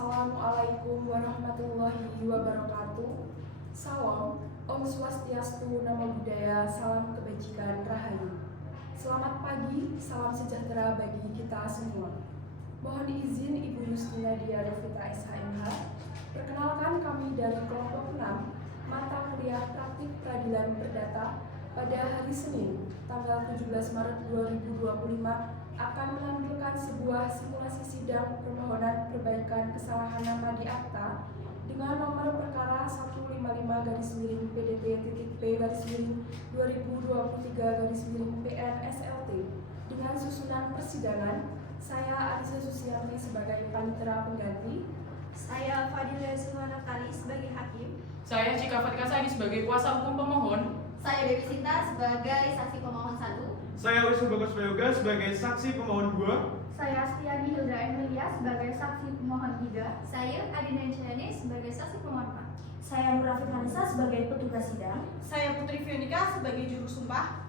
Assalamualaikum warahmatullahi wabarakatuh. Salam, Om Swastiastu, Namo Buddhaya, salam kebajikan, rahayu. Selamat pagi, salam sejahtera bagi kita semua. Mohon izin Ibu Yustina Dia Devita SHMH. Perkenalkan kami dari kelompok 6, mata kuliah praktik peradilan perdata pada hari Senin, tanggal 17 Maret 2025 akan menampilkan sebuah simulasi sidang permohonan perbaikan kesalahan nama di akta dengan nomor perkara 155-PDT-P-2023-PN-SLT dengan susunan persidangan. Saya Alisa Susianti sebagai panitera pengganti. Saya Fadila Sumanatali sebagai hakim. Saya Cika Fatika Sadi sebagai kuasa hukum pemohon. Saya Dewi Sinta sebagai saksi pemohon 1. Saya Wisnu Bagus Prayoga sebagai saksi pemohon 2. Saya Astiani Hilda Emilia sebagai saksi pemohon 3. Saya Adina Ciani sebagai saksi pemohon 4. Saya Murafik Hanisa sebagai petugas sidang. Saya Putri Fionika sebagai juru sumpah.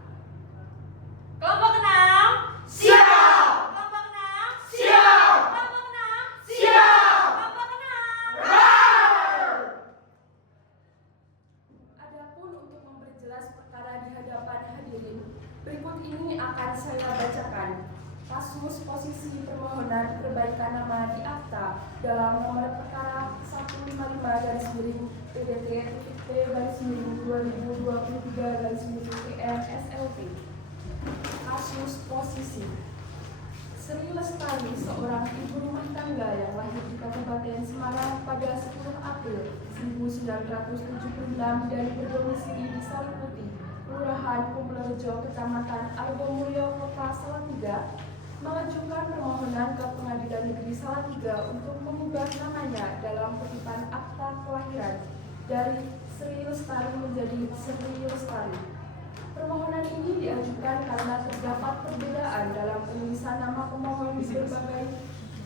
Kelompok 6, Siap! kelompok 6, Siap! kelompok 6, Siap! kelompok 6. Adapun untuk memperjelas perkara di hadapan hadirin, berikut ini akan saya bacakan. Kasus posisi permohonan perbaikan nama di akta dalam nomor perkara 155-PDT-P-2023-PN-SLT. Kasus posisi Sri Lestari, seorang ibu rumah tangga yang lahir di Kabupaten Semarang pada 10 April 1976 dan berdomisili di Sariputi, Kelurahan Kumbulrejo, Kecamatan Argomulyo, Kota Salatiga, mengajukan permohonan ke Pengadilan Negeri Salatiga untuk mengubah namanya dalam kutipan akta kelahiran dari Sri Lestari menjadi Sri Lestari. Permohonan ini diajukan karena terdapat perbedaan dalam penulisan nama pemohon di berbagai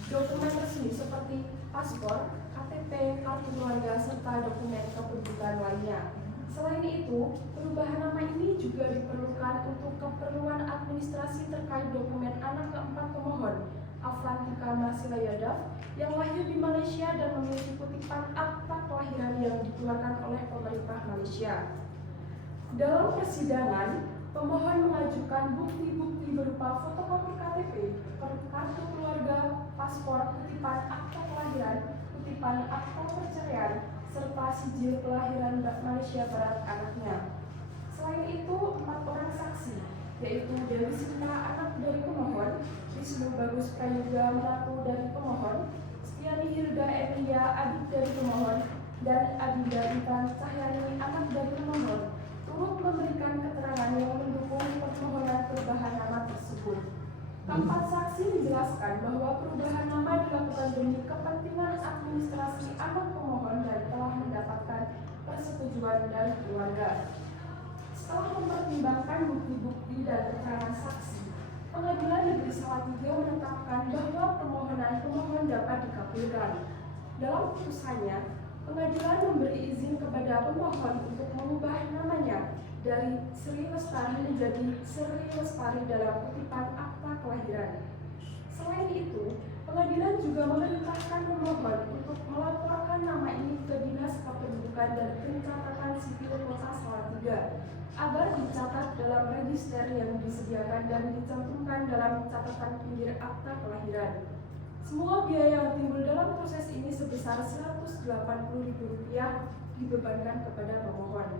dokumen resmi seperti paspor, KTP, kartu keluarga, serta dokumen kependudukan lainnya. Selain itu, perubahan nama ini juga diperlukan untuk keperluan administrasi terkait dokumen anak keempat pemohon, Aflantika Marsilayadov, yang lahir di Malaysia dan memiliki kutipan akta kelahiran yang dikeluarkan oleh pemerintah Malaysia. Dalam persidangan, pemohon mengajukan bukti-bukti berupa fotokopi KTP, kartu keluarga, paspor, kutipan akta kelahiran, kutipan akta perceraian, serta sijil kelahiran Malaysia Barat anaknya. Selain itu, 4 orang saksi, yaitu Dewi Sinta anak dari pemohon, Wisnu Bagus Prayoga menantu dari pemohon, Astiani Hilda Emilia adik dari pemohon, dan Adinda Intan Cahyani anak dari pemohon, turut memberikan keterangan yang mendukung permohonan perubahan nama tersebut. Keempat saksi menjelaskan bahwa perubahan nama dilakukan demi kepentingan administrasi anak pemohon dan telah mendapatkan persetujuan dari keluarga. Setelah mempertimbangkan bukti-bukti dan keterangan saksi, Pengadilan Negeri Salatiga menetapkan bahwa permohonan pemohon dapat dikabulkan. Dalam putusannya, pengadilan memberi izin kepada pemohon untuk mengubah namanya dari Sri Lestari menjadi Sri Lestari dalam kutipan akta kelahiran. Selain itu, pengadilan juga memerintahkan pemohon untuk melaporkan nama ini ke Dinas Kependudukan dan Pencatatan Sipil Kota Salatiga agar dicatat dalam register yang disediakan dan dicantumkan dalam catatan pinggir akta kelahiran. Semua biaya yang timbul dalam proses ini sebesar Rp180.000 dibebankan kepada pemohon.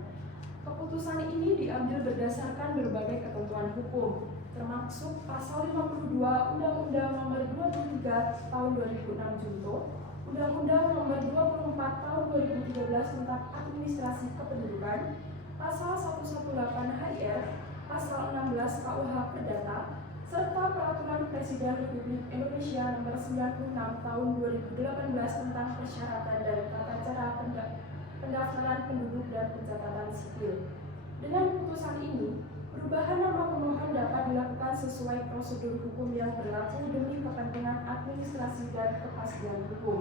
Keputusan ini diambil berdasarkan berbagai ketentuan hukum, termasuk Pasal 52 Undang-Undang Nomor 23 Tahun 2006 Junto, Undang-Undang Nomor 24 Tahun 2013 tentang Administrasi Kependudukan, Pasal 118 HIR, Pasal 16 KUH Perdata, serta Peraturan Presiden Republik Indonesia Nomor 96 Tahun 2018 tentang persyaratan dan tata cara pendaftaran penduduk dan pencatatan sipil. Dengan putusan ini, perubahan nama pemohon dapat dilakukan sesuai prosedur hukum yang berlaku demi kepentingan administrasi dan kepastian hukum.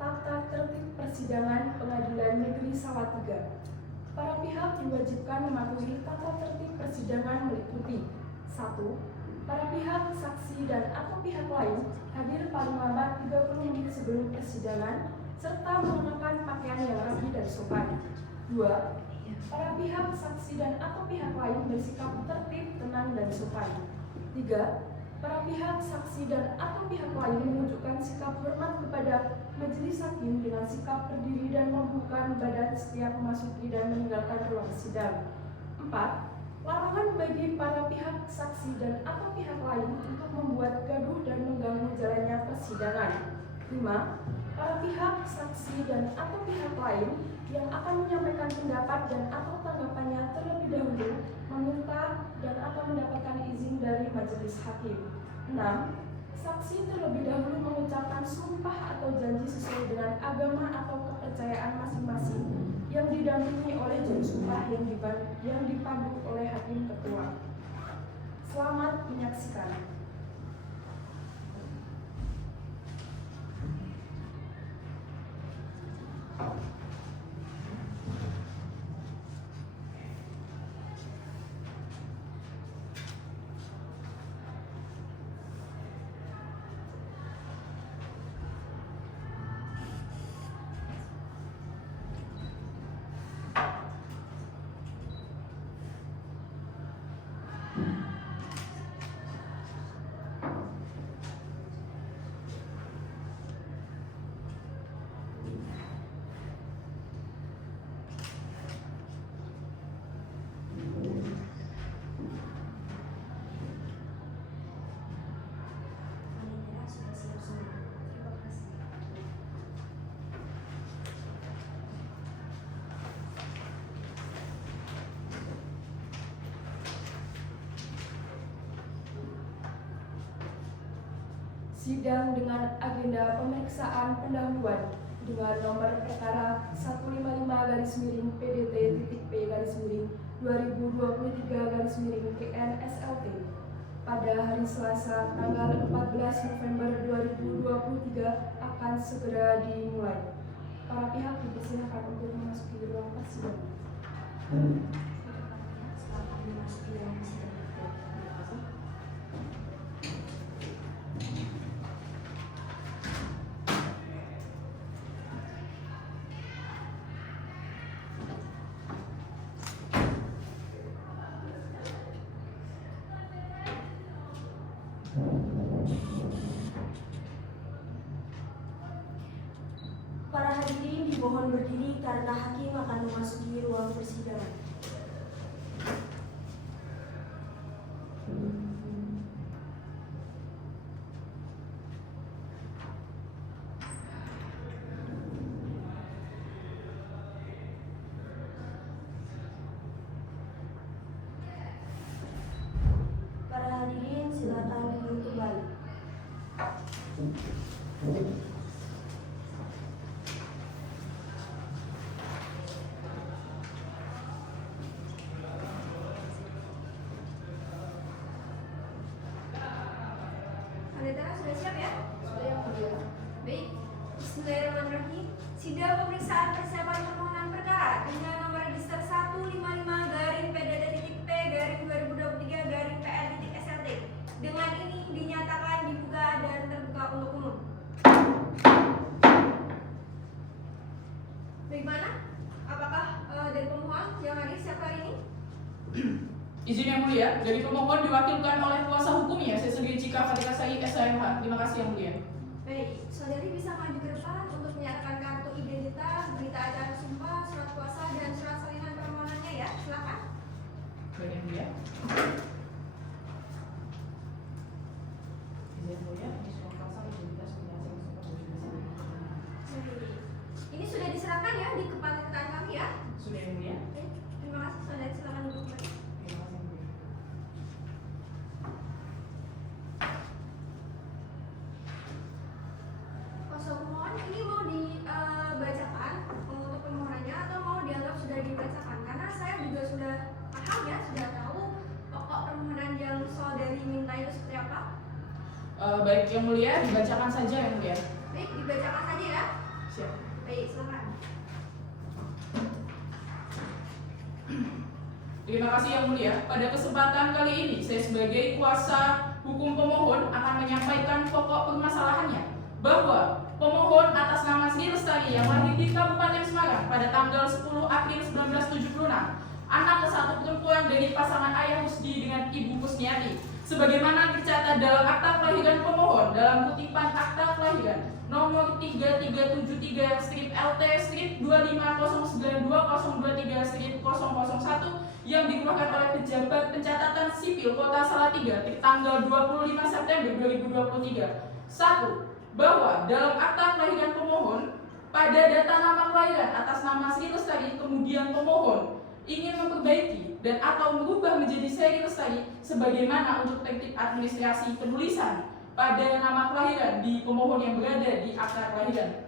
Tata tertib persidangan Pengadilan Negeri Salatiga. Para pihak diwajibkan mematuhi tata tertib persidangan meliputi 1. Para pihak, saksi, dan atau pihak lain hadir paling lambat 30 menit sebelum persidangan serta mengenakan pakaian yang rapi dan sopan. 2. Para pihak, saksi, dan atau pihak lain bersikap tertib, tenang, dan sopan. 3. Para pihak, saksi, dan atau pihak lain menunjukkan sikap hormat kepada majelis hakim dengan sikap berdiri dan membuka badan setiap memasuki dan meninggalkan ruang sidang. 4. Larangan bagi para pihak, saksi, dan atau pihak lain untuk membuat gaduh dan mengganggu jalannya persidangan. 5. Para pihak, saksi, dan atau pihak lain yang akan menyampaikan pendapat dan atau tanggapannya terlebih dahulu meminta dan akan mendapatkan izin dari majelis hakim. 6. Saksi terlebih dahulu mengucapkan sumpah atau janji sesuai dengan agama atau kepercayaan masing-masing yang didampingi oleh juru sumpah yang dipandu oleh hakim ketua. Selamat menyaksikan. Panitia sudah siap semua. Terima kasih. Sidang dengan agenda pemeriksaan pendahuluan dengan nomor perkara 155-P/2023-PN/SLT pada hari Selasa tanggal 14 November 2023 akan segera dimulai. Para pihak dipersilakan untuk memasuki ruang persidangan. Silakan memasuki ruang sidang. Para hadirin dimohon berdiri karena hakim akan memasuki ruang persidangan. Para hadirin silakan duduk kembali. Panitia sudah siap ya? Sudah yang mulia. Baik. Bismillahirrahmanirrahim. Sidang pemeriksaan persiapan permohonan perkara dengan nomor register 155-PDD-P/2023-PN-SLT. Dengan ini dinyatakan dibuka dan terbuka untuk umum. Bagaimana? Apakah dari pemohon yang hadir siapa hari ini? Izin yang mulia, dari pemohon diwakilkan oleh kuasa hukumnya Sesegi Cika Fatika Said SMH. Terima kasih yang mulia. Baik, saudari bisa maju ke depan untuk menyerahkan kartu identitas, berita acara sumpah, surat kuasa, dan surat salinan permohonannya ya. Silakan. Baik yang mulia. Izin yang mulia, ini surat kuasa identitas penjelasan sumpah dan Baik. Ini sudah diserahkan ya di kepanitiaan kami ya. sudah yang mulia. Oke, terima kasih saudari, silakan duduk kembali. Terima kasih yang mulia. Kuasa pemohon ini mau dibacakan untuk permohonannya atau mau dianggap sudah dibacakan? Karena saya juga sudah paham ya, sudah tahu pokok permohonan yang saudari minta itu seperti apa. Baik yang mulia, dibacakan saja yang mulia. Baik, dibacakan saja ya. Terima kasih Yang Mulia. Pada kesempatan kali ini, saya sebagai kuasa hukum pemohon akan menyampaikan pokok permasalahannya bahwa pemohon atas nama Sri Lestari yang lahir di Kabupaten Semarang pada tanggal 10 April 1976, anak ke-1 perempuan dari pasangan Ayah Husdi dengan Ibu Kusniati, sebagaimana tercatat dalam akta kelahiran pemohon dalam kutipan akta kelahiran nomor 3373-LT-25092-023-001 yang dikeluarkan oleh pejabat pencatatan sipil Kota Salatiga tanggal 25 September 2023. 1. Bahwa dalam akta kelahiran pemohon pada data nama kelahiran atas nama Sri Lestari, kemudian pemohon ingin memperbaiki dan atau merubah menjadi Sri Lestari sebagaimana untuk teknik administrasi penulisan pada nama kelahiran di pemohon yang berada di akta kelahiran,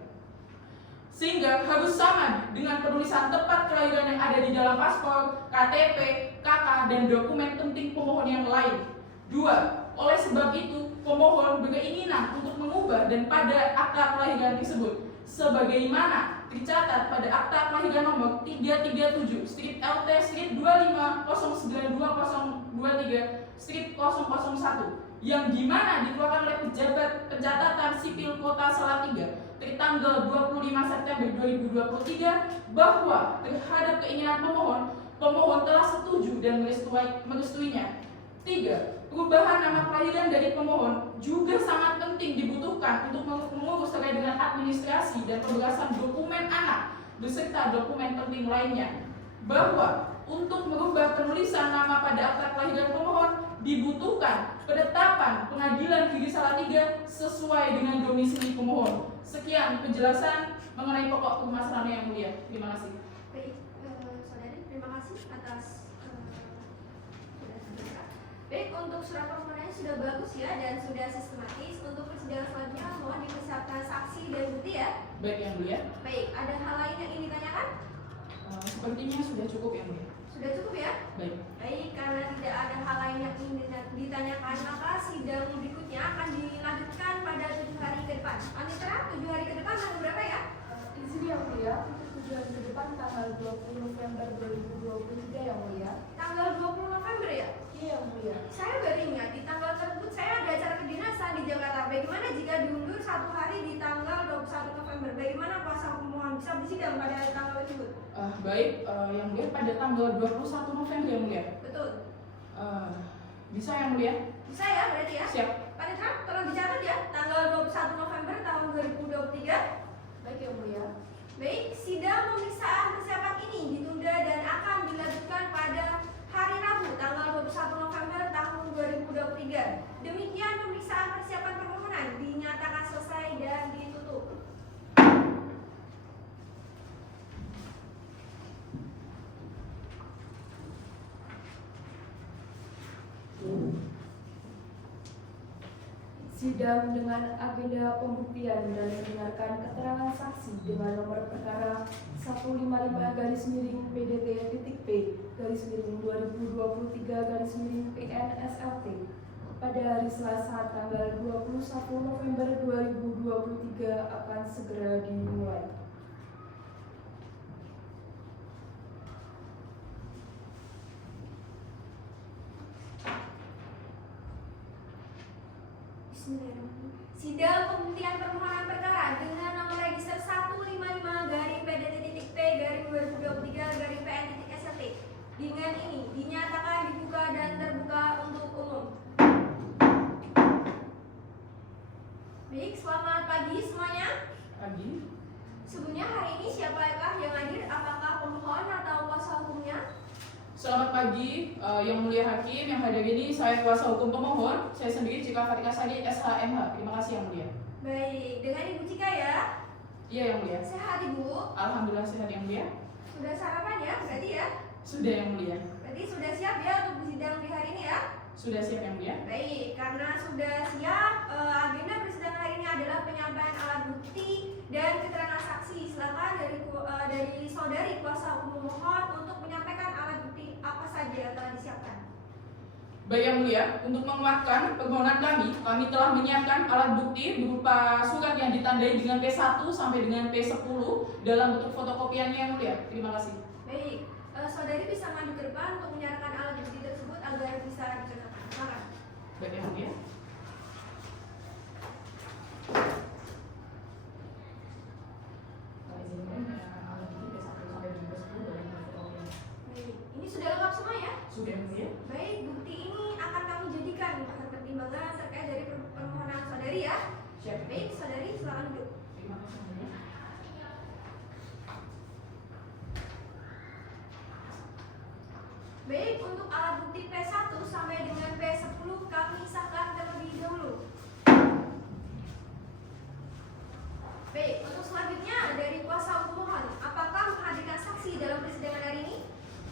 sehingga harus sama dengan penulisan tempat kelahiran yang ada di dalam paspor, KTP, KK, dan dokumen penting pemohon yang lain. 2. Oleh sebab itu, pemohon berkeinginan untuk mengubah dan pada akta kelahiran tersebut sebagaimana tercatat pada akta kelahiran nomor 337-LT-192-023-001 yang dimana dikeluarkan oleh pejabat pencatatan sipil Kota Salatiga tanggal 25 September 2023 bahwa terhadap keinginan pemohon telah setuju dan merestuinya. 3. Perubahan nama kelahiran dari pemohon juga sangat penting dibutuhkan untuk mengurus terkait dengan administrasi dan pemberasan dokumen anak beserta dokumen penting lainnya. Bahwa untuk merubah penulisan nama pada akta kelahiran pemohon dibutuhkan penetapan Pengadilan Negeri Salatiga sesuai dengan domisili pemohon. Sekian penjelasan mengenai pokok permasalahan yang mulia. Terima kasih. Baik, saudari, terima kasih atas baik, untuk surat permohonannya sudah bagus ya dan sudah sistematis. Untuk persidangan selanjutnya mohon dipersiapkan saksi dan bukti ya. Baik yang mulia. Baik, ada hal lain yang ingin ditanyakan? Sepertinya sudah cukup yang mulia. Sudah cukup ya? Baik. Baik, karena tidak ada hal lain yang ingin ditanyakan, maka sidang berikutnya akan dilanjutkan pada 7 hari ke depan. Panitera, 7 hari ke depan tanggal berapa ya? Izin Yang Mulia, untuk tujuan ke depan tanggal 20 November 2023 Yang Mulia. Tanggal 20 November ya? Iya Yang Mulia. Saya baru ingat di tanggal tersebut saya ada acara kedinasan di Jakarta. Bagaimana jika diundur 1 hari di tanggal 21 November? Bagaimana kuasa pemohon bisa bersidang pada tanggal tersebut? Baik, yang mulia pada tanggal 21 November yang mulia. Betul. Bisa yang mulia? Bisa ya berarti ya? Siap. Panitera, tolong dicatat ya, tanggal 21 November tahun 2023. Baik Yang Mulia. Baik, sidang pemeriksaan persiapan ini ditunda dan akan dilanjutkan pada hari Rabu tanggal 21 November tahun 2023. Demikian pemeriksaan persiapan permohonan dinyatakan selesai dan ditutup. Sidang dengan agenda pembuktian dan mendengarkan keterangan saksi dengan nomor perkara 155-PDT-P/2023-PNSLT pada hari Selasa tanggal 21 November 2023 akan segera dimulai. Sidang pembuktian permohonan perkara dengan nomor register 155-PDT-P/2023-PN-SLT dengan ini dinyatakan dibuka dan terbuka untuk umum. Baik, selamat pagi semuanya. Pagi. Sebelumnya hari ini siapakah yang hadir? Apakah pemohon atau kuasa hukumnya? Selamat pagi, Yang Mulia Hakim. Yang hadir ini saya kuasa hukum pemohon. Saya sendiri Cika Fatika Sari, SHMH. Terima kasih Yang Mulia. Baik, dengan Ibu Cika ya. Iya Yang Mulia. Sehat Ibu? Alhamdulillah sehat Yang Mulia. Sudah sarapan ya berarti ya? Sudah Yang Mulia. Berarti sudah siap ya untuk bersidang di hari ini ya? Sudah siap Yang Mulia. Baik, karena sudah siap, agenda persidangan hari ini adalah penyampaian alat bukti dan keterangan saksi. Silakan dari saudari kuasa hukum pemohon untuk menyampaikan alat bukti apa saja yang telah disiapkan. Baik Yang Mulia, untuk menguatkan permohonan kami telah menyiapkan alat bukti berupa surat yang ditandai dengan P1 sampai dengan P10 dalam bentuk fotokopiannya Yang Mulia. Terima kasih. Baik, saudari bisa maju ke depan untuk menyerahkan alat bukti tersebut agar bisa diceritakan. Silakan. Baik yang mulia. Baik, ini sudah lengkap semua ya? Sudah yang mulia. Baik, bukti ini akan kami jadikan bahan pertimbangan terkait dari permohonan saudari ya. Siap. Baik, saudari silakan duduk. Terima kasih yang mulia. Baik, untuk alat bukti P1 sampai dengan P10 kami sahkan terlebih dahulu. Baik, untuk selanjutnya dari kuasa hukum mohon, apakah menghadirkan saksi dalam persidangan hari ini?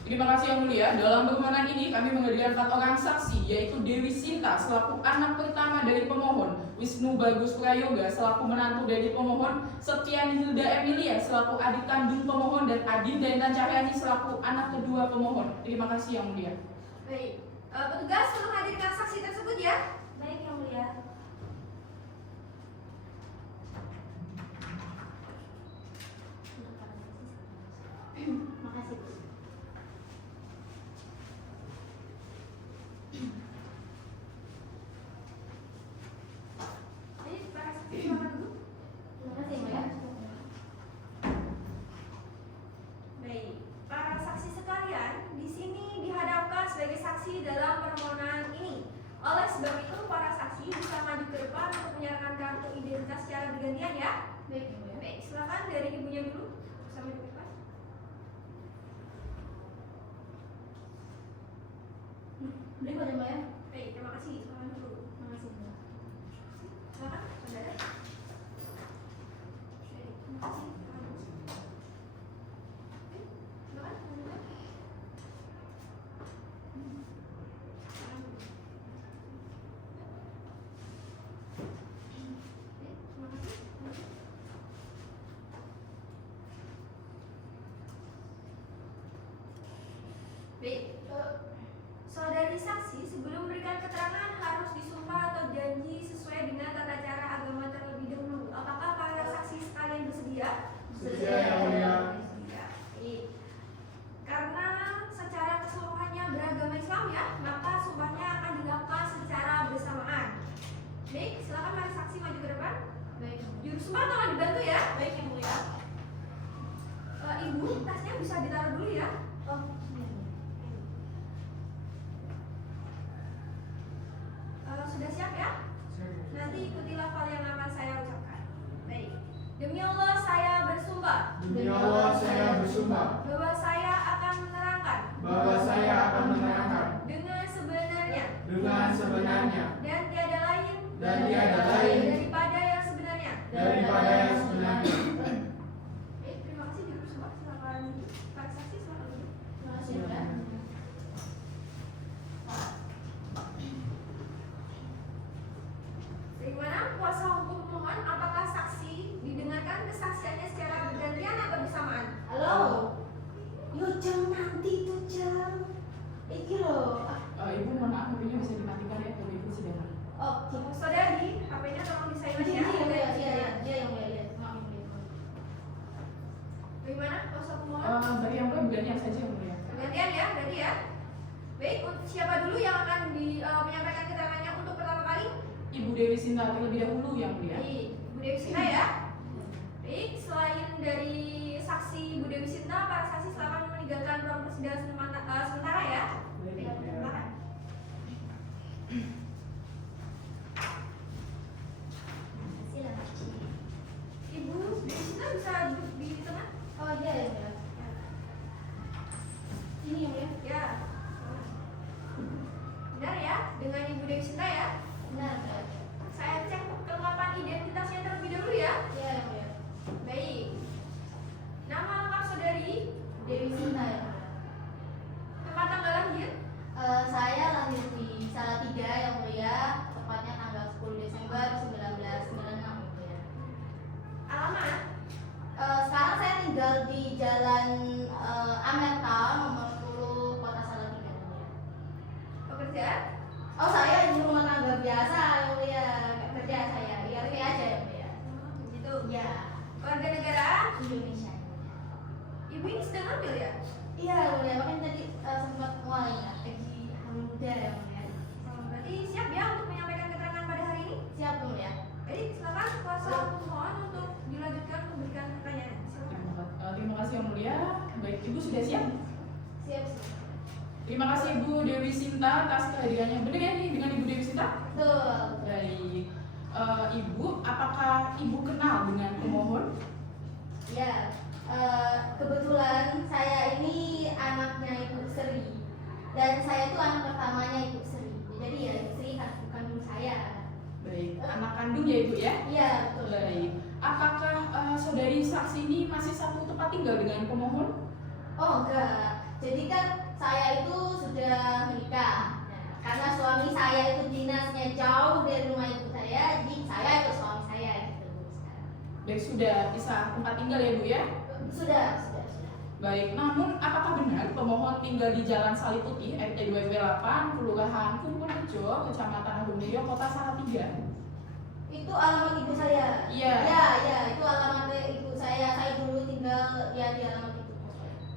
Terima kasih yang mulia. Dalam permohonan ini kami menghadirkan 4 orang saksi, yaitu Dewi Sinta selaku anak pertama dari pemohon, Wisnu Bagus Prayoga selaku menantu dari pemohon, Septiani Hilda Emilia selaku adik kandung pemohon, dan Adinda Intan Cahyani selaku anak kedua pemohon. Terima kasih yang mulia. Baik, petugas tolong hadirkan saksi tersebut ya. Baik yang mulia. Makasih, Bu. Baik, para saksi silakan dulu. Terima kasih, Bu ya. Baik, para saksi sekalian, di sini dihadapkan sebagai saksi dalam permohonan ini. Oleh sebab itu, para saksi bisa maju ke depan untuk menyerahkan kartu identitas secara bergantian ya. Baik, Bu ya. Baik, silakan dari ibunya dulu. Bisa maju ke depan. Berikut ya, Bu ya. Baik, terima kasih. Silakan dulu. Terima kasih, Bu. Silakan, saudara. Baik, terima kasih. Silakan dulu. Baik, silakan, saudara. Silakan dulu. Baik, terima kasih. Baik, saudari saksi sebelum memberikan keterangan harus disumpah atau janji sesuai dengan tata cara agama terlebih dahulu. Apakah para saksi sekalian bersedia? Bersedia, Yang Mulia. Bersedia. Baik. Karena secara keseluruhannya beragama Islam ya, maka sumpahnya akan dilakukan secara bersamaan. Baik, silakan para saksi maju ke depan. Baik, Bu. Juru sumpah tolong dibantu ya. Baik yang mulia. Ibu, tasnya bisa ditaruh dulu ya. Oh, iya, Bu. Sudah siap ya? Nanti ikuti lafal yang akan saya ucapkan. Baik. Demi Allah saya bersumpah Demi Allah saya bersumpah bahwa saya akan menerangkan bahwa saya akan menerangkan dengan sebenarnya dengan sebenarnya dan tiada lain daripada yang sebenarnya. daripada yang sebenarnya. Baik, terima kasih juru sumpah. Silakan para saksi silakan duduk. Terima kasih, Bu ya. Bagaimana kuasa hukum mohon, apakah saksi didengarkan kesaksiannya secara bergantian atau bersamaan? Halo. Yo, jam nanti tuh jam. Iki loh. Ibu mohon maaf, HP-nya bisa dimatikan ya kalau ibu sedang. Oh, Saudari, HP-nya tolong di silent iya, ya. iya, iya, iya, iya, yang mulia, iya. Maaf, yang mulia. Bagaimana kuasa hukum mohon? Bagi yang mulia bergantian saja yang mulia. Gantian ya, berarti ya. Baik, siapa dulu yang akan menyampaikan keterangannya untuk pertama kali? Ibu Dewi Sinta terlebih dahulu yang mulia. Baik, Bu Dewi Sinta ya. Baik, selain dari saksi Bu Dewi Sinta, para saksi silakan meninggalkan ruang persidangan sementara ya. Baik, silakan. Silakan. Ibu Dewi Sinta bisa duduk di tengah? Oh, iya, ya, ya. Ini yang mulia. Ya. Benar ya, dengan Ibu Dewi Sinta ya. Benar, benar. Saya cek kelengkapan identitasnya terlebih dahulu ya. Iya, yang mulia. Baik. Nama lengkap saudari, Dewi Sinta ya. tempat tanggal lahir, Saya lahir di Salatiga yang mulia, tepatnya tanggal 10 Desember 1996 yang mulia. alamat, Sekarang saya tinggal di Jalan Amerta nomor 10 Kota Salatiga yang mulia. pekerjaan, Oh, saya ibu rumah tangga biasa yang mulia, nggak kerja saya, ILP aja yang mulia. begitu. Ya, Warga negaraan, Indonesia yang mulia. ibu ini sedang hamil ya? Iya, yang mulia. Makanya tadi sempat mulai ya, Peggy Hamil Muda yang mulia. Berarti siap ya untuk menyampaikan keterangan pada hari ini? Siap yang mulia. Baik, silakan kuasa pemohon untuk dilanjutkan memberikan pertanyaan. Silakan. Terima kasih yang mulia. Baik, Ibu sudah siap? Siap. Terima kasih Ibu Dewi Sinta atas kehadirannya. Benar ya nih dengan Ibu Dewi Sinta? Betul. Baik. Ibu, apakah Ibu kenal dengan pemohon? Ya, kebetulan saya ini anaknya Ibu Sri dan saya itu anak pertamanya Ibu Sri. Jadi ya Ibu Sri kan bukan saya. Baik, anak kandung ya Ibu ya? Iya, betul. Baik. Apakah saudari saksi ini masih satu tempat tinggal dengan pemohon? Oh enggak. Jadi kan saya itu sudah menikah. Nah, karena suami saya itu dinasnya jauh dari rumah ibu saya, jadi saya ikut suami saya gitu Bu sekarang. Baik, sudah bisa tempat tinggal ya Bu ya? Sudah. Baik, namun apakah benar pemohon tinggal di Jalan Salib Putih, RT 2 RW 8, Kelurahan Kumpulrejo, Kecamatan Agungmulyo, Kota Salatiga? Itu alamat ibu saya. Iya. Ya, itu alamat ibu saya. Saya dulu tinggal ya di alamat itu.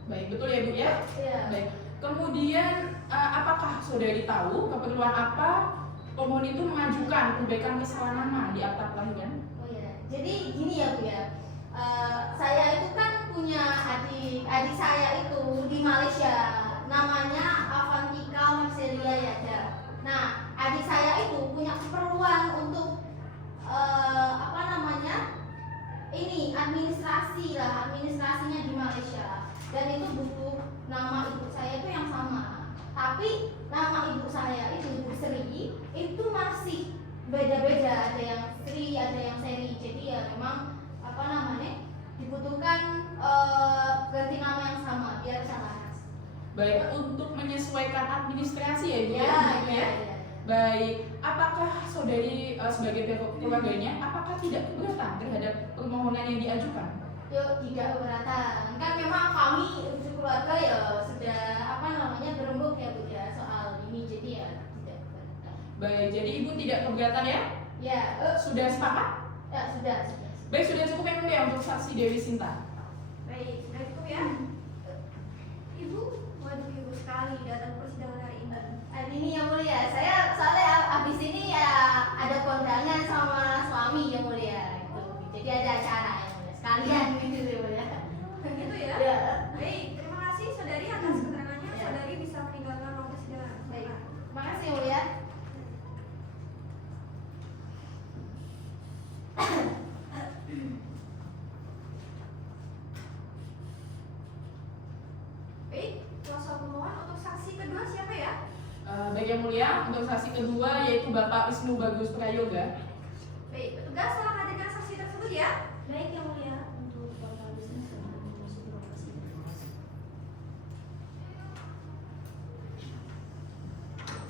Baik, betul ya Bu ya? Iya. Baik. Kemudian apakah saudari tahu keperluan apa pemohon itu mengajukan perbaikan kesalahan nama di akta kelahiran? Oh ya. Jadi gini ya Bu ya. Saya itu kan punya adik saya itu di Malaysia. Namanya Avantika Marcelia Yada. Nah, adik saya itu punya keperluan untuk ini administrasinya di Malaysia, dan itu butuh nama ibu saya itu yang sama, tapi nama ibu saya itu Ibu Sri itu masih beda-beda, ada yang Sri, ada yang Seri. Jadi ya memang dibutuhkan ganti nama yang sama biar selaras. Baik, untuk menyesuaikan administrasi ya Bu ya? Ya. Baik, apakah saudari sebagai keluarganya, apakah tidak keberatan terhadap permohonan yang diajukan? Yuk, tidak keberatan. Kan memang kami keluarga ya sudah berembuk ya Bu ya soal ini, jadi ya tidak keberatan. Baik, jadi Ibu tidak keberatan ya? Ya, Sudah sepakat? ya sudah. Baik, sudah cukup yang mulia untuk saksi Dewi Sinta. Baik, sudah cukup ya. Ibu, waduh ibu sekali datang persidangan hari ini. Hari ini yang mulia, saya soalnya abis ini ya ada kondangan sama suami yang mulia gitu. Jadi ada acara yang mulia sekalian gitu ya mulia. Begitu ya? Ya. Baik, terima kasih saudari atas keterangannya. Saudari bisa meninggalkan ruang persidangan. Baik, makasih yang mulia. Baik, kuasa pemohon untuk saksi kedua siapa ya? Baik yang mulia, untuk saksi kedua yaitu Bapak Wisnu Bagus Prayoga. Baik, petugas tolong hadirkan saksi tersebut ya. Baik yang mulia, untuk Bapak Wisnu silahkan memasuki ruang persidangan.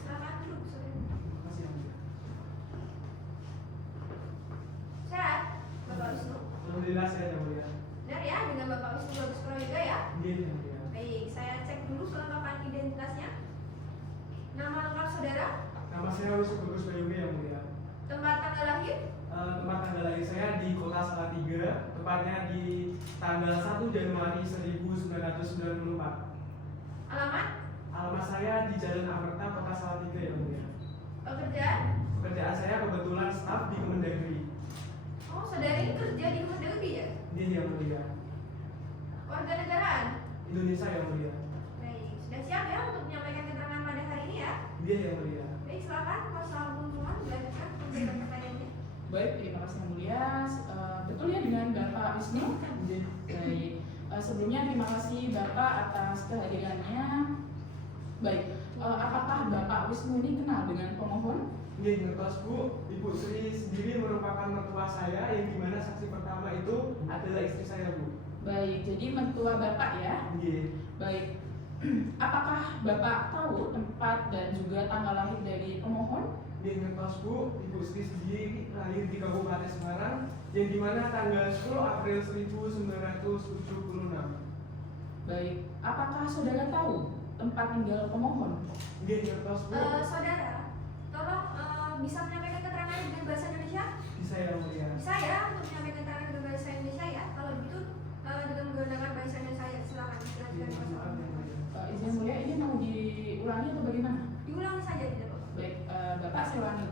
Silakan duduk, saudari. Makasih yang mulia. Sehat, Bapak Wisnu. Alhamdulillah saya yang mulia. Benar ya, dengan Bapak Wisnu Bagus Prayoga ya. Iya yang mulia. Baik, saya cek dulu kelengkapan identitasnya. Nama lengkap saudara, Nama saya Wisnu Bagus Prayoga yang mulia. tempat tanggal lahir, Tempat tanggal lahir saya di Kota Salatiga, tepatnya di tanggal 1 Januari 1994. alamat, Alamat saya di Jalan Amerta, Kota Salatiga yang mulia. pekerjaan. Pekerjaan saya kebetulan staf di Kemendagri. Oh, saudari kerja di Kemendagri ya? Dia yang mulia. Warga negaraan. Indonesia yang mulia. Baik, sudah siap ya untuk menyampaikan keterangan pada hari ini ya? Dia yang mulia. Baik, silakan kuasa pemohon dilanjutkan memberikan pertanyaannya. Baik, terima kasih yang mulia. Betul ya dengan Bapak Wisnu? Baik, sebelumnya terima kasih Bapak atas kehadirannya. Baik, apakah Bapak Wisnu ini kenal dengan pemohon? Dia ngertos Bu, Ibu Sri sendiri merupakan mertua saya yang dimana saksi pertama itu adalah istri saya Bu. Baik, jadi mentua Bapak ya? Iya. Baik, apakah Bapak tahu tempat dan juga tanggal lahir dari pemohon? Dia ngertos Bu, Ibu Sri sendiri lahir di Kabupaten Semarang yang dimana tanggal 10 April 1976. Baik, apakah saudara tahu tempat tinggal pemohon? Dia ngertos Bu, Saudara, tolong bisa menyampaikan keterangan dengan bahasa Indonesia? bisa yang mulia. Bisa ya untuk menyampaikan keterangan dengan bahasa Indonesia ya? Kalau begitu dengan menggunakan bahasa Indonesia, silakan. Iya, Silakan. maaf yang mulia. Izin mulia, ini mau diulangi atau bagaimana? Diulangi saja tidak Bapak. Baik, Bapak saya ulangi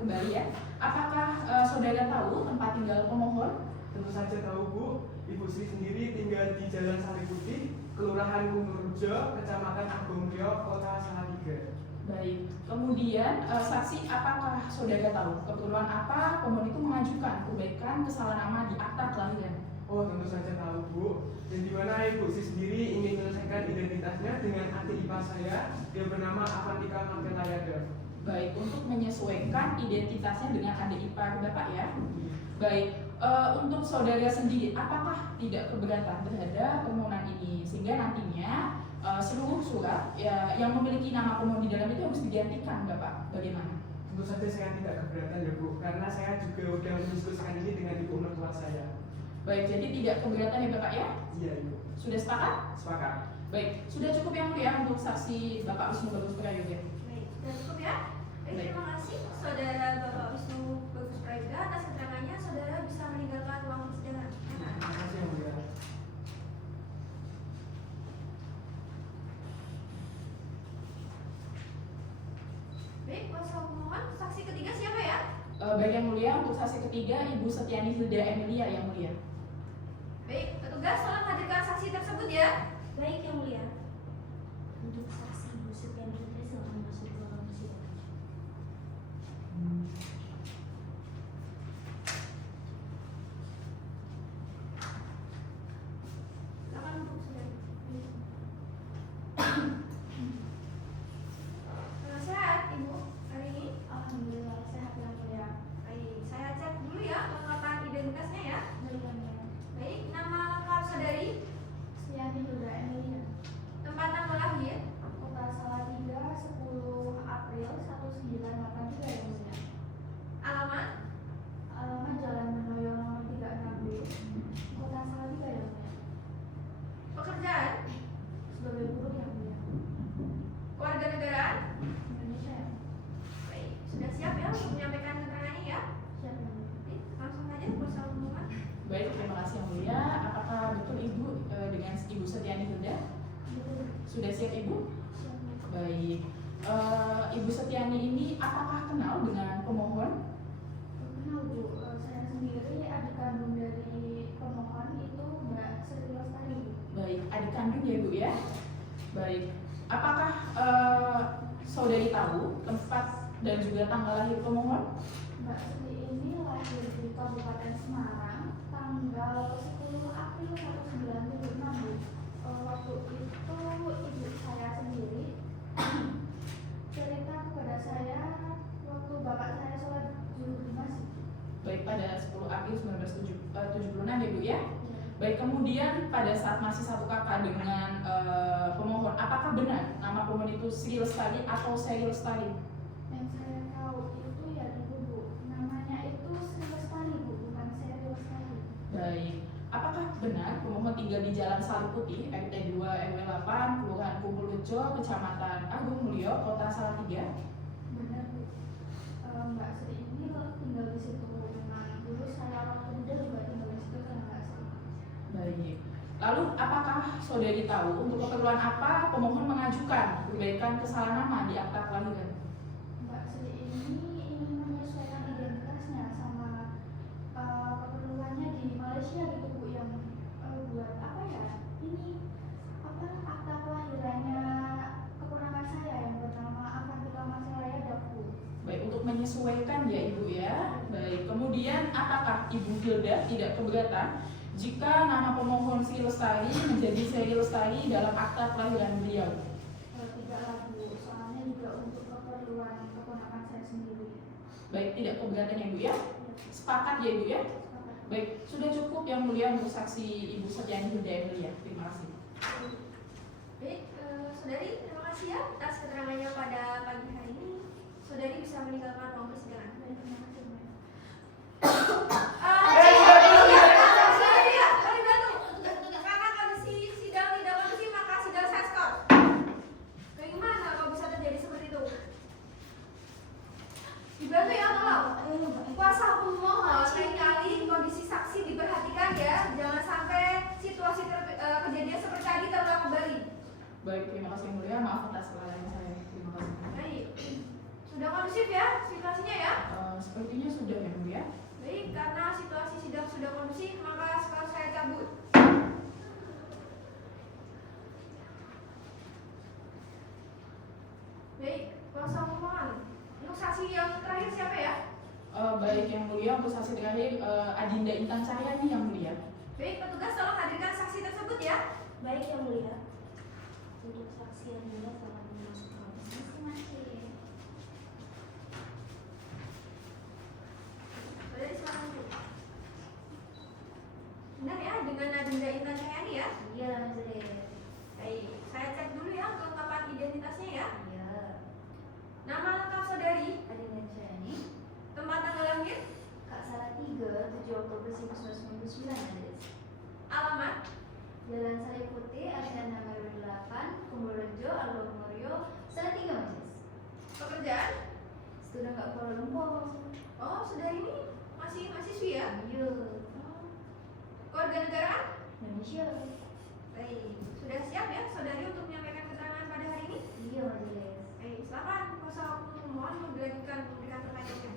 kembali ya. Apakah saudara tahu tempat tinggal pemohon? Tentu saja tahu Bu, Ibu Sri sendiri tinggal di Jalan Sari Putih, Kelurahan Kumurjo, Kecamatan Agomulyo, Kota Salatiga. Baik, kemudian saksi, apakah saudara tahu keperluan apa pemohon itu mengajukan perbaikan kesalahan nama di akta kelahiran? Oh, tentu saja tahu Bu. Dan di mana Ibu Sri sendiri ingin menyelesaikan identitasnya dengan adik ipar saya yang bernama Avantika Martelayada. Baik, untuk menyesuaikan identitasnya dengan adik ipar Bapak ya. Baik, untuk saudara sendiri, apakah tidak keberatan terhadap permohonan ini sehingga nantinya seluruh surat ya, yang memiliki nama pemohon di dalam itu harus digantikan, Bapak? Bagaimana? Tentu saja saya tidak keberatan ya Bu, karena saya juga sudah mendiskusikan ini dengan ibu mertua saya. Baik, jadi tidak keberatan ya Bapak ya? Iya Ibu. Sudah sepakat? Sepakat. Baik, sudah cukup yang mulia untuk saksi Bapak Wisnu Bagus Prayoga. Baik, sudah cukup ya. Baik, Baik. terima kasih Saudara Bapak Wisnu Bagus Prayoga atas keterangannya. Saudara bisa meninggalkan ruang persidangan. Terima kasih yang mulia. Baik, kuasa pemohon, saksi ketiga siapa ya? Baik yang mulia, untuk saksi ketiga Ibu Setiani Hilda Emilia yang mulia. Baik, petugas tolong hadirkan saksi tersebut ya. Baik yang mulia. Untuk saksi Bu Setiani Hilda silakan masuk ke ruang persidangan. Silakan untuk saudari. Sehat Ibu hari ini? Alhamdulillah sehat yang mulia. Baik, saya cek dulu ya kelengkapan identitasnya ya. Baik yang mulia. Baik, nama lengkap saudari, Setiani Hilda Emilia. tempat tanggal lahir, Kota Salatiga 10 April 1983 yang mulia. alamat, Alamat Jalan Menoyo nomor 36B, Kota Salatiga yang mulia. pekerjaan, Sebagai buruh yang mulia. keluarga negaraan. Indonesia yang mulia. Baik, sudah siap ya untuk menyampaikan keterangannya ya. Siap yang mulia. Baik, langsung aja kuasa pemohon. Baik, terima kasih yang mulia. Apakah betul Ibu dengan Ibu Setiani Hilda? Betul. Sudah siap Ibu? Siap. Baik, Ibu Setiani ini apakah kenal dengan pemohon? Kenal Bu, saya sendiri adik kandung dari pemohon itu Mbak Sri Lestari Bu. Baik, adik kandung ya Bu ya? Baik, apakah saudari tahu tempat dan juga tanggal lahir pemohon? Mbak Sri ini lahir di Kabupaten Semarang tanggal 10 April 1976 Bu. Waktu itu ibu saya sendiri cerita kepada saya waktu bapak saya sholat zuhur di masjid. Baik, pada 10 April 1976 ya Bu ya? Baik, kemudian pada saat masih satu kakak dengan pemohon, apakah benar nama pemohon itu Sri Lestari atau Seri Lestari? Yang saya tahu itu ya ibu Bu, namanya itu Sri Lestari Bu, bukan Seri Lestari. Baik, apakah benar pemohon tinggal di Jalan Sari Putih, RT 2 RW 8, Kelurahan Kumurjo, Kecamatan Agomulyo, Kota Salatiga? Benar Bu. Mbak Sri ini tinggal di situ. Memang dulu saya waktu muda juga tinggal di situ kan Mbak Sri. Baik. Lalu apakah saudari tahu untuk keperluan apa pemohon mengajukan perbaikan kesalahan nama di akta kelahiran? Mbak Sri ini ingin menyesuaikan identitasnya sama keperluannya di Malaysia gitu Bu, yang buat apa ya? Ini apa akta kelahirannya keponakan saya yang bernama Avantika Martelayada Bu. Baik, untuk menyesuaikan ya Ibu ya. Baik, kemudian apakah Ibu Hilda tidak keberatan jika nama pemohon Sri Lestari menjadi Seri Lestari dalam akta kelahiran beliau? Tidak lah Bu, soalnya juga untuk keperluan keponakan saya sendiri. Baik, tidak keberatan ya Ibu ya. Sepakat ya Ibu ya. Baik, sudah cukup yang mulia untuk saksi Ibu Setiani Hilda Emilia. Terima kasih. Baik, saudari terima kasih ya atas keterangannya pada pagi hari ini. Saudari bisa meninggalkan ruang persidangan. Baik, terima kasih Bu. Karena kondisi sidang tidak kondusif maka sidang saya skor. Bagaimana kalau bisa terjadi seperti itu? Dibantu ya tolong. Kuasa hukum mohon seringkali kondisi saksi diperhatikan ya, jangan sampai situasi kejadian seperti tadi terulang kembali. Baik, terima kasih yang mulia. Maaf atas kelalaian saya. Terima kasih. Baik. Sudah kondusif ya situasinya ya? Sepertinya sudah yang mulia. Baik, karena situasi sidang sudah kondusif, maka sekarang saya cabut. Baik, kuasa pemohon. Untuk saksi yang terakhir siapa ya? Baik yang mulia, untuk saksi terakhir Adinda Intan Cahyani yang mulia. Baik, petugas tolong hadirkan saksi tersebut ya. Baik yang mulia. Untuk saksi yang mulia telah masuk ke Masing-masing. Saudari silakan duduk. Benar ya, dengan Adinda Intan Cahyani ya? Iya lah majelis. Baik, saya cek dulu ya kelengkapan identitasnya ya. Iya. Nama lengkap saudari, Adinda Cahyani. tempat tanggal lahir, Kak Salatiga 7 Oktober 1999 majelis. alamat, Jalan Sari Putih, Asyana nomor 8, Kumbulrejo, Algomorio, Salatiga majelis. pekerjaan. Sudah nggak Kuala Lumpur. Oh, saudari ini masih mahasiswi ya? Iya. Keluarga negaraan. Indonesia. Baik, sudah siap ya saudari untuk menyampaikan keterangan pada hari ini? Iya majelis. Baik, silakan kuasa hukum mohon memberikan pertanyaannya.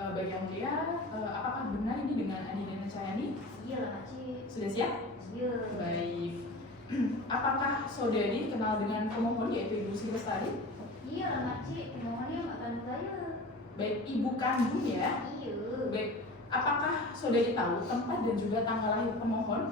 Baik yang mulia, apakah benar ini dengan Adinda Intan Cahyani? Iya lah makcik. Sudah siap? Iya. Baik. Apakah saudari kenal dengan pemohon yaitu Ibu Sri Lestari? Iya lah makcik. Pemohonnya makan saya. Baik, ibu kandung ya. Iya. Baik, apakah saudari tahu tempat dan juga tanggal lahir pemohon?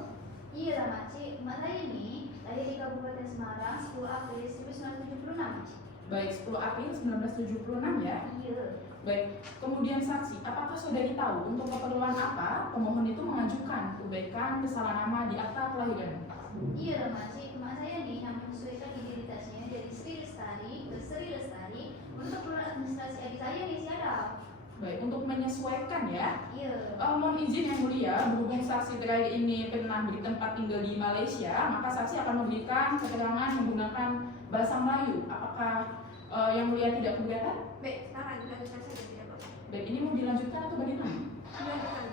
Iya lah makcik. Mak saya ini lahir di Kabupaten Semarang 10 April 1976 makcik. Baik, 10 April 1976 ya. Iya. Baik, kemudian saksi, apakah saudari tahu untuk keperluan apa pemohon itu mengajukan perbaikan kesalahan nama di akta kelahiran? Iya lah makcik. Mak saya nih yang menyesuaikan identitasnya dari Sri Lestari ke Sri Lestari untuk keperluan administrasi adik saya nih si Adam. Baik, untuk menyesuaikan ya. Iya. Mohon izin yang mulia, berhubung saksi terakhir ini pernah bertempat tinggal di Malaysia, maka saksi akan memberikan keterangan menggunakan bahasa Melayu. Apakah yang mulia tidak keberatan? Baik, sekarang dilanjutkan saja tidak apa-apa. Baik, ini mau dilanjutkan atau bagaimana? Dilanjutkan.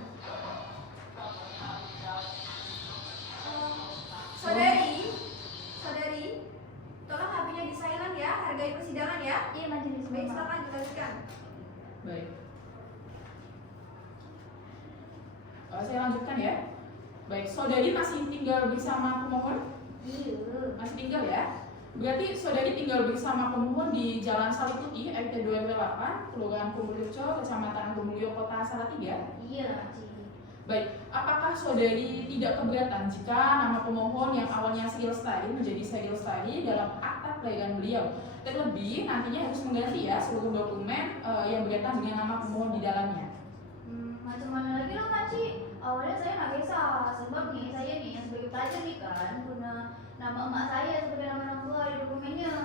Saudari, tolong HP-nya di silent ya, hargai persidangan ya. Iya majelis. Baik, silakan dilanjutkan. Baik. Saya lanjutkan ya. Baik, saudari masih tinggal bersama pemohon? Iya. Masih tinggal ya? Berarti saudari tinggal bersama pemohon di Jalan Sari Putih, RT 228, Kelurahan Kumbulrejo, Kecamatan Gumulyo, Kota Salatiga? Iya lah makcik. Baik, apakah saudari tidak keberatan jika nama pemohon yang awalnya Sri Lestari menjadi Sri Lestari dalam akta kelahiran beliau? Terlebih nantinya harus mengganti ya seluruh dokumen yang berkaitan dengan nama pemohon di dalamnya. Macam mana lagi loh makcik? Awalnya saya nggak bisa, sebab nih saya nih yang sebagai pelajar nih kan guna nama emak saya sebagai nama orang tua di dokumennya.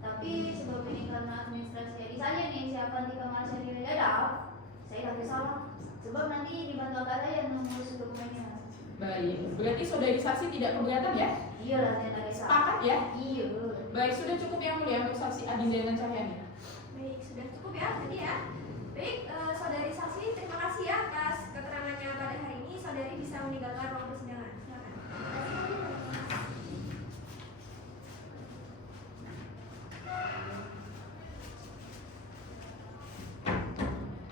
Tapi sebab ini karena administrasi adik saya nih siapa Tika Marsha di Dadap, saya nggak bisa lah. Sebab nanti dibantu kakak saya yang mengurus dokumennya. Baik, berarti saudari saksi tidak keberatan ya? Iya lah saya nggak bisa. Sepakat ya? Iya. Baik, sudah cukup yang mulia untuk saksi Adinda Intan Cahyani. Baik, sudah cukup ya tadi ya. Baik, saudari saksi, terima kasih ya atas keterangannya pada hari ini. Saudari bisa meninggalkan ruang persidangan. Silakan.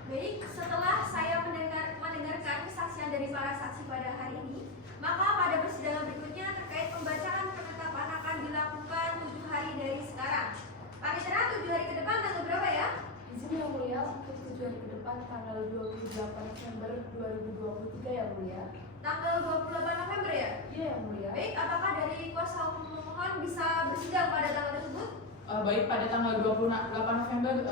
Baik, setelah saya mendengarkan kesaksian dari para saksi pada hari ini, maka pada persidangan berikutnya terkait pembacaan penetapan akan dilakukan 7 hari dari sekarang. Panitera 7 hari ke depan tanggal berapa ya? Izin yang mulia untuk 7 hari ke depan tanggal 28 November 2023 ya mulia. Tanggal 28 November ya? Iya yang mulia. Baik, apakah dari kuasa hukum pemohon bisa bersidang pada tanggal tersebut? Baik, pada tanggal 28 November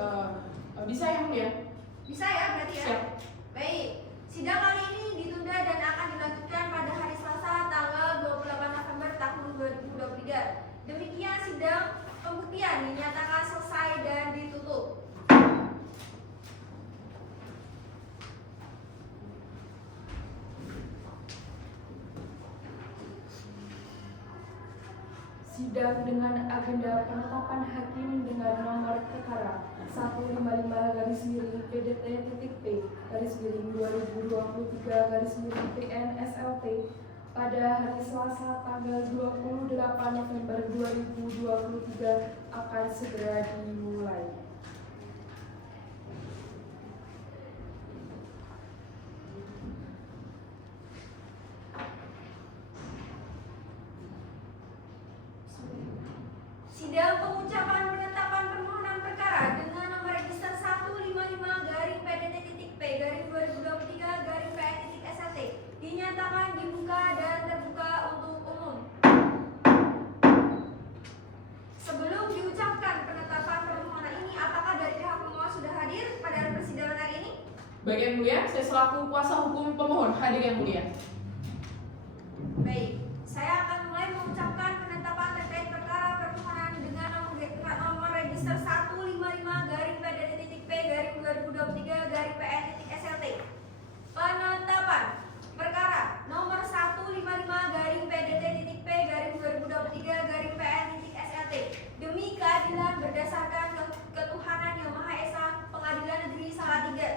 bisa yang mulia? Bisa ya berarti ya? Siap. Baik, sidang kali ini ditunda dan akan dilanjutkan pada hari Selasa tanggal 28 November tahun 2023. Demikian sidang pembuktian dinyatakan selesai dan ditutup. Sidang dengan agenda penetapan hakim dengan nomor perkara 155-PDT-P-2023-PN SLT pada hari Selasa tanggal 28 November 2023 akan segera dimulai. Sidang pengucapan penetapan permohonan perkara dengan nomor register 155-PDT-P-2023-PN-SLT dinyatakan dibuka dan terbuka untuk umum. Sebelum diucapkan penetapan permohonan ini, apakah dari pihak pemohon sudah hadir pada persidangan hari ini? Baik yang mulia, saya selaku kuasa hukum pemohon hadir yang mulia. Baik, saya akan mulai mengucapkan penetapan terkait perkara permohonan dengan nomor register 155-PDT-P-2023-PN-SLT. Penetapan perkara nomor 155-PDT-P-2023-PN-SLT demi keadilan berdasarkan ketuhanan Yang Maha Esa, Pengadilan Negeri Salatiga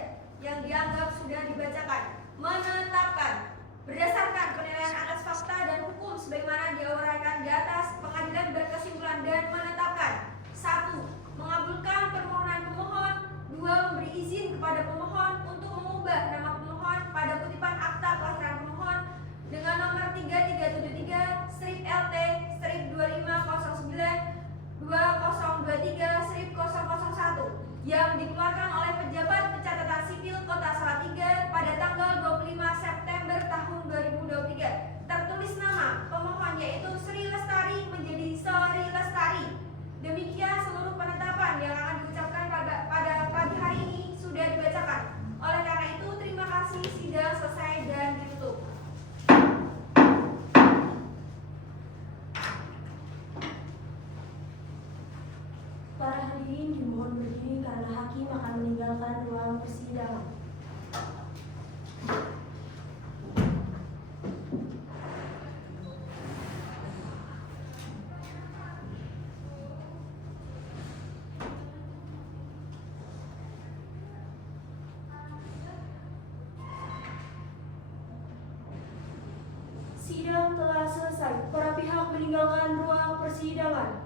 yang dianggap sudah dibacakan, menetapkan berdasarkan penilaian atas fakta dan hukum sebagaimana diuraikan di atas, pengadilan berkesimpulan dan menetapkan: 1. Mengabulkan permohonan pemohon. 2. Memberi izin kepada pemohon untuk mengubah nama pemohon pada kutipan akta kelahiran pemohon dengan nomor 3373/LT-2029-2023/001 yang dikeluarkan oleh pejabat pencatatan sipil Kota Salatiga pada tanggal 25 September tahun 2023. Tertulis nama pemohon yaitu Sri Lestari menjadi Sri Lestari. Demikian seluruh penetapan yang akan diucapkan pada pagi hari ini sudah dibacakan. Oleh karena itu, terima kasih, sidang selesai dan ditutup. Para hadirin dimohon berdiri karena hakim akan meninggalkan ruang persidangan. Sidang telah selesai. Para pihak meninggalkan ruang persidangan.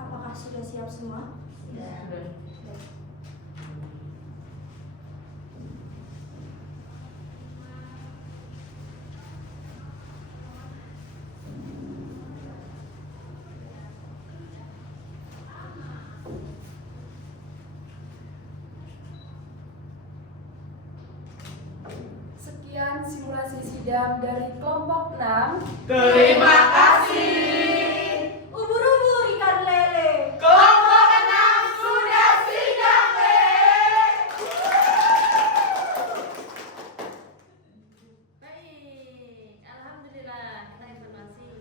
Apakah sudah siap semua? Sudah. Sekian simulasi sidang dari kelompok 6. Terima kasih. Ubur-ubur ikan lele. Kelompok 6 sudah sidang, Baik, alhamdulillah kita informasi.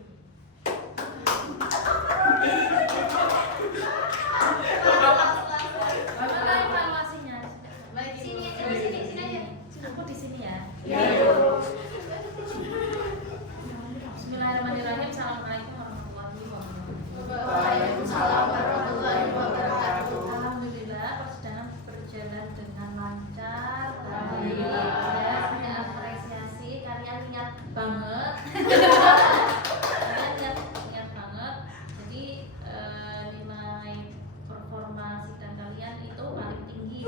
Mana evaluasinya? Baik, Sini aja, Ibu. sini aja. Aku di sini ya. Iya, Ibu. Bismillahirrahmanirrahim. Assalamualaikum warahmatullahi wabarakatuh. Waalaikumsalam warahmatullahi wabarakatuh. Alhamdulillah persidangan berjalan dengan lancar. Alhamdulillah. Saya apresiasi kalian niat banget. Kalian niat banget. Jadi nilai performa sidang kalian itu paling tinggi.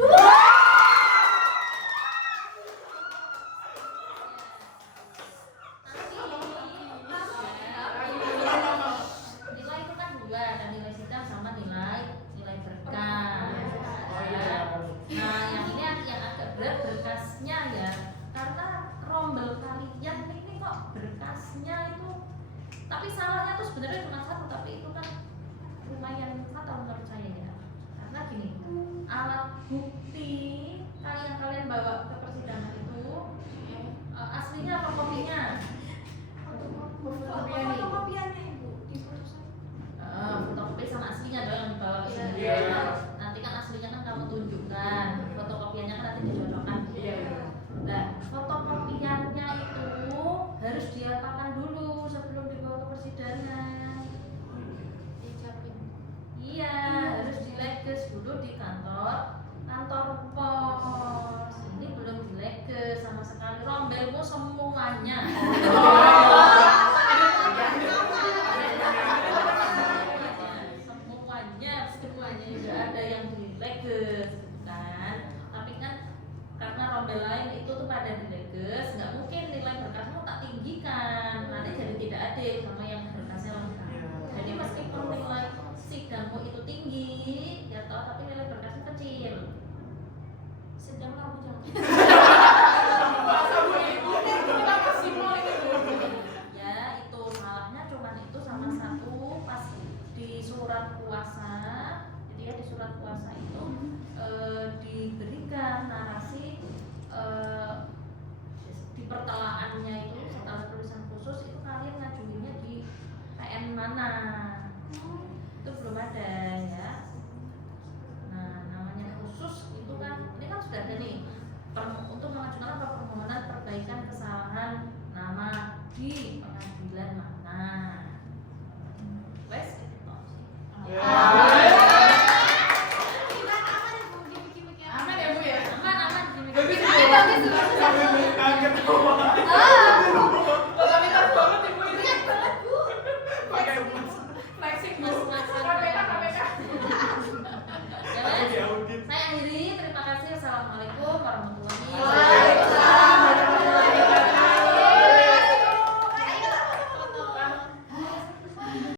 Nilai itu kan dua, dan nilai sidang sama nilai berkas. Nah, yang ini yang agak berat berkasnya ya, karena rombel kalian ini kok berkasnya itu, tapi salahnya tuh sebenarnya cuma satu, tapi itu kan lumayan fatal menurut saya ya. Karena gini, alat bukti yang kalian bawa ke persidangan itu aslinya apa kopinya? Fotokopiannya Ibu di perusahaan. Fotokopi sama aslinya dong yang dibawa ke sini. Iya. Nanti kan aslinya kan kamu tunjukkan, fotokopiannya kan nanti dicocokkan. orang tuanya